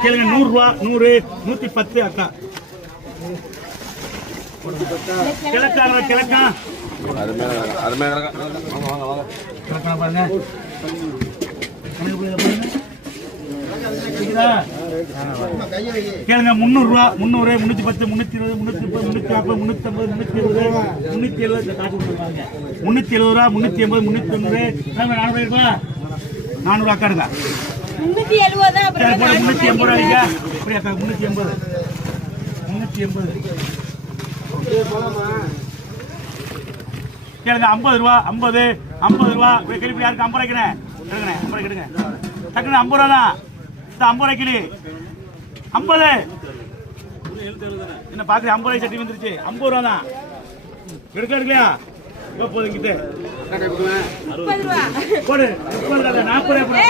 கேளுங்க நூறு ரூபா நூறு நூத்தி பத்து அக்கா. கிழக்கா கிழக்கா. கிழக்கா பாருங்க. கேளுங்க முந்நூறு ரூபா முந்நூறு முன்னூத்தி பத்து முன்னூத்தி இருபது முன்னூத்தி முப்பது முன்னூத்தி நாற்பது ஐம்பது முன்னூத்தி எழுபது முன்னூத்தி எழுபது காசு கொடுத்துருக்காங்க. முன்னூத்தி எழுபது ரூபா முன்னூத்தி எண்பது முன்னூத்தி தொண்ணூறு. நானூறு இருக்கா நானூறு அக்காடுங்க முன்னூத்தி எழுபது சரி, முன்னூத்தி எண்பது ரூபாய்க்கா அப்படியா அக்கா முன்னூத்தி எண்பது முன்னூத்தி எண்பது கேளுங்க ஐம்பது ரூபா ஐம்பது ஐம்பது ரூபா. கிளப்பி யாருக்கு ஐம்பது ரூபாய்க்குண்ணே எடுங்கண்ணே ஐம்பது ரூபாய்க்கு எடுங்க டக்குனு ஐம்பது ரூபா தான் ஐம்பது ரூபாய் கிளி ஐம்பது. என்ன பாக்குறேன் ஐம்பது ரூபாய் சட்டி வந்துருச்சு. ஐம்பது ரூபா தான். எடுக்க எடுக்கலையா? இப்போ போதும் கிட்ட முப்பது ரூபா. போடு முப்பது நாற்பது ரூபாய்